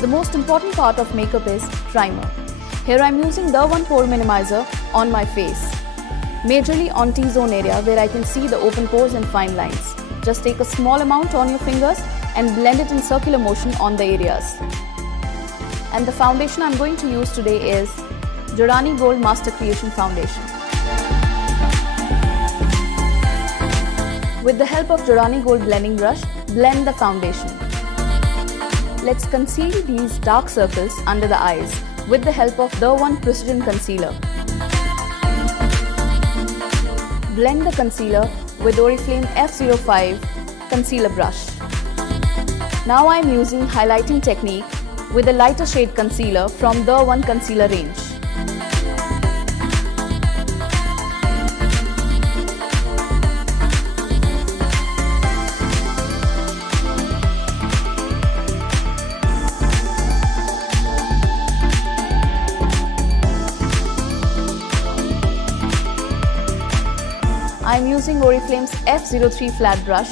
The most important part of makeup is primer. Here I am using the One Pore Minimizer on my face, majorly on T-zone area where I can see the open pores and fine lines. Just take a small amount on your fingers and blend it in circular motion on the areas. And the foundation I am going to use today is Giordani Gold Master Creation Foundation. With the help of Giordani Gold blending brush, blend the foundation. Let's conceal these dark circles under the eyes with the help of the One Precision Concealer. Blend the concealer with Oriflame F05 concealer brush. Now I am using highlighting technique with a lighter shade concealer from the One Concealer range. I am using Oriflame's F03 flat brush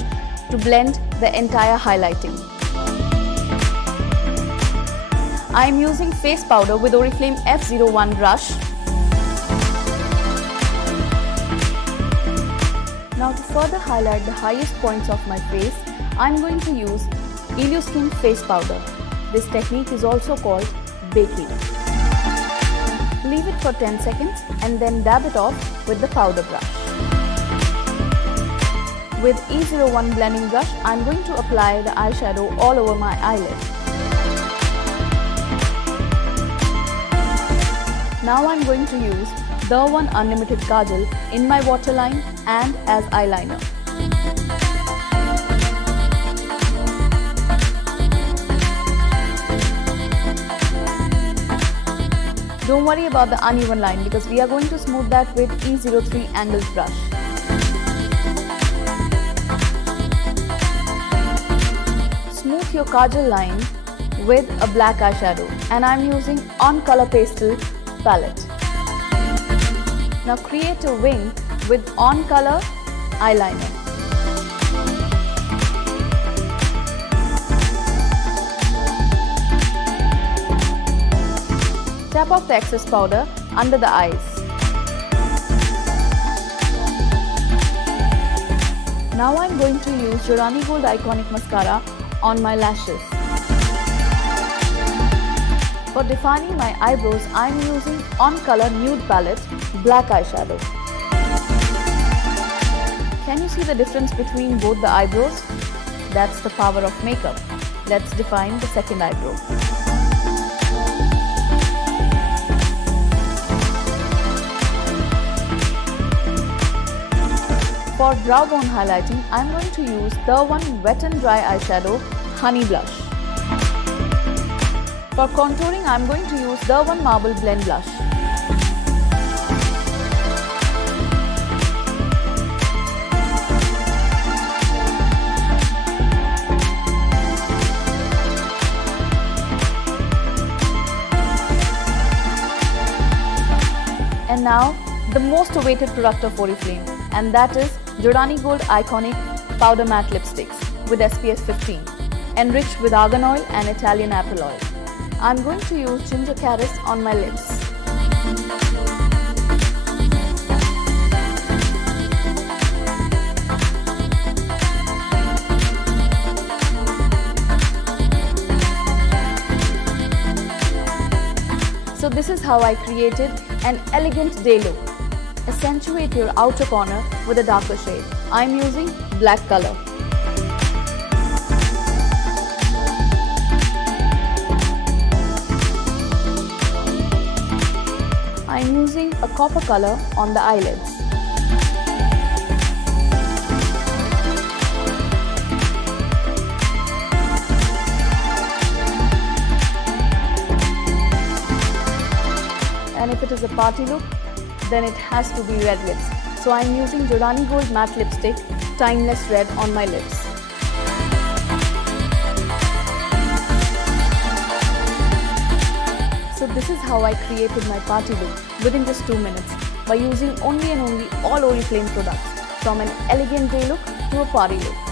to blend the entire highlighting. I am using face powder with Oriflame F01 brush. Now to further highlight the highest points of my face, I am going to use Illuskin face powder. This technique is also called baking. Leave it for 10 seconds and then dab it off with the powder brush. With E01 blending brush, I am going to apply the eyeshadow all over my eyelid. Now I am going to use the One Unlimited Kajal in my waterline and as eyeliner. Don't worry about the uneven line because we are going to smooth that with E03 angled brush. Smooth your kajal line with a black eyeshadow, and I am using On Color Pastel palette. Now create a wing with On Color eyeliner. Tap off the excess powder under the eyes. Now I am going to use Giordani Gold Iconic Mascara on my lashes. For defining my eyebrows, I am using On Color Nude Palette black eyeshadow. Can you see the difference between both the eyebrows? That's the power of makeup. Let's define the second eyebrow. For brow bone highlighting, I am going to use the One Wet n Dry eyeshadow Honey Blush. For contouring, I am going to use the One Marble Blend Blush. And now, the most awaited product of Oriflame, and that is Giordani Gold Iconic Powder Matte Lipsticks with SPF 15, enriched with argan oil and Italian apple oil. I am going to use Ginger Caris on my lips. So this is how I created an elegant day look. Accentuate your outer corner with a darker shade. I am using black color. I am using a copper color on the eyelids. And if it is a party look, then it has to be red lips. So I am using Giordani Gold Matte Lipstick Timeless Red on my lips. So this is how I created my party look within just 2 minutes by using only and only all Oriflame products, from an elegant day look to a party look.